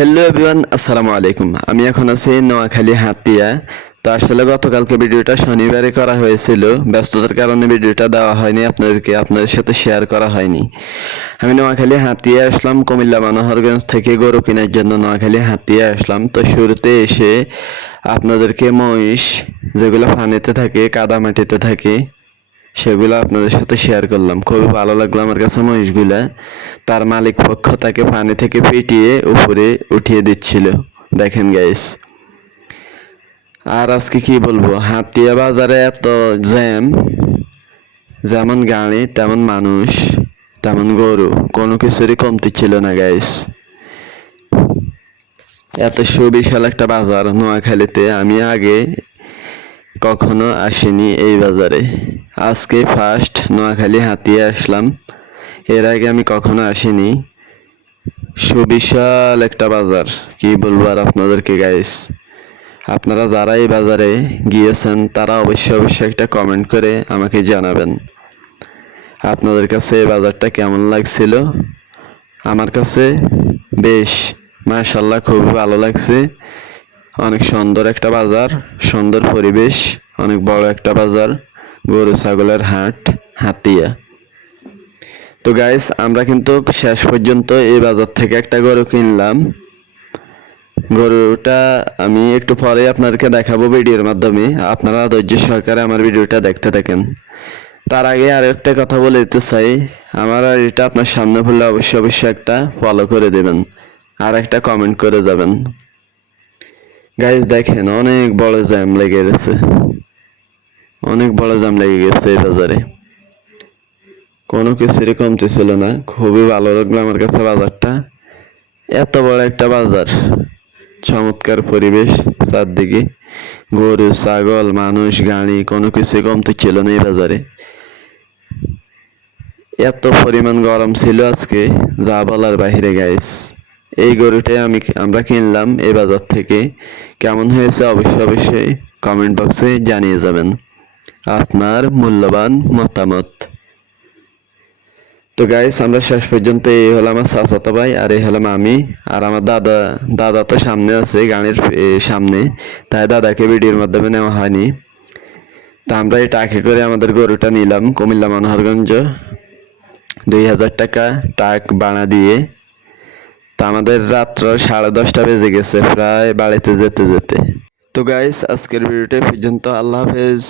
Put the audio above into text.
Hello everyone, আসসালামু আলাইকুম। আমি এখন আছি নোয়াখালী হাতিয়া। তো আসলে গতকালকে ভিডিওটা শনিবারে করা হয়েছিল, ব্যস্ততার কারণে ভিডিওটা দেওয়া হয়নি, আপনাদের সাথে শেয়ার করা হয়নি। আমি নোয়াখালী হাতিয়া আসলাম কুমিল্লা মনোহরগঞ্জ থেকে গরু কেনার জন্য নোয়াখালী হাতিয়া আসলাম। তো শুরুতে এসে আপনাদেরকে মহিষ যেগুলো পানিতে থাকে, কাদা মাটিতে থাকে, সেগুলো আপনাদের সাথে শেয়ার করলাম। খুবই ভালো লাগলো আমার কাছে মহিষগুলা। তার মালিক পক্ষ তাকে পানি থেকে পেটিয়ে উপরে উঠিয়ে দিচ্ছিল, দেখেন গাইস। আর আজকে কি বলবো, হাতিয়া বাজারে এত জ্যাম, যেমন গাড়ি তেমন মানুষ তেমন গরু, কোনো কিছুরই কমতি ছিল না গাইস। এত সুবিশাল একটা বাজার নোয়াখালীতে আমি আগে কখনো আসিনি এই বাজারে। আজকে ফার্স্ট নোয়াখালী হাতিয়া আসলাম, এর আগে আমি কখনো আসিনি। সুবিশাল একটা বাজার, কি বলবো আর আপনাদেরকে গাইস। আপনারা যারা এই বাজারে গিয়েছেন তারা অবশ্যই একটা কমেন্ট করে আমাকে জানাবেন আপনাদের কাছে এই বাজারটা কেমন লাগছিল। আমার কাছে বেশ মাশাআল্লাহ খুবই ভালো লাগছে। অনেক সুন্দর একটা বাজার, সুন্দর পরিবেশ, অনেক বড় একটা বাজার, গরু ছাগলের হাট হাতিয়া। তো গাইস, আমরা কিন্তু শেষ পর্যন্ত এই বাজার থেকে একটা গরু কিনলাম। গরুটা আমি একটু পরে আপনাদেরকে দেখাবো ভিডিওর মাধ্যমে, আপনারা ধৈর্য সহকারে আমার ভিডিওটা দেখতে থাকেন। তার আগে আর একটা কথা বলে দিতে চাই, আমার আর এটা আপনার সামনে ভুললে অবশ্যই একটা ফলো করে দেবেন আর একটা কমেন্ট করে যাবেন। গাইস দেখেন, অনেক বড় জ্যাম লেগে গেছে, অনেক বড় জ্যাম লেগে গেছে এই বাজারে। কোনো কিছুরই কমতি ছিল না। খুবই ভালো লাগলো আমার কাছে বাজারটা। এত বড় একটা বাজার, চমৎকার পরিবেশ, চারদিকে গরু ছাগল মানুষ গাড়ি, কোনো কিছুই কমতি ছিল না এই বাজারে। এত পরিমাণ গরম ছিল আজকে, যা বলার বাহিরে গাইস। এই গরুটাই আমরা কিনলাম এই বাজার থেকে। কেমন হয়েছে অবশ্যই কমেন্ট বক্সে জানিয়ে যাবেন আপনার মূল্যবান মতামত। তো গাইস, আমরা শেষ পর্যন্ত, এই হলো আমার চাচাতো ভাই আর এই হলাম আমি। আর আমার দাদা তো সামনে আছে গাড়ির সামনে, তাই দাদাকে ভিডিওর মাধ্যমে নেওয়া হয়নি। তা আমরা এই টাকে করে আমাদের গরুটা নিলাম কুমিল্লা মনোহরগঞ্জ, 2000 টাকা টাক ভাড়া দিয়ে। তা আমাদের রাত্র 10:30 বেজে গেছে প্রায় বাড়িতে যেতে যেতে। তো গাইস, আজকের ভিডিওটা পর্যন্ত। আল্লাহ হাফেজ।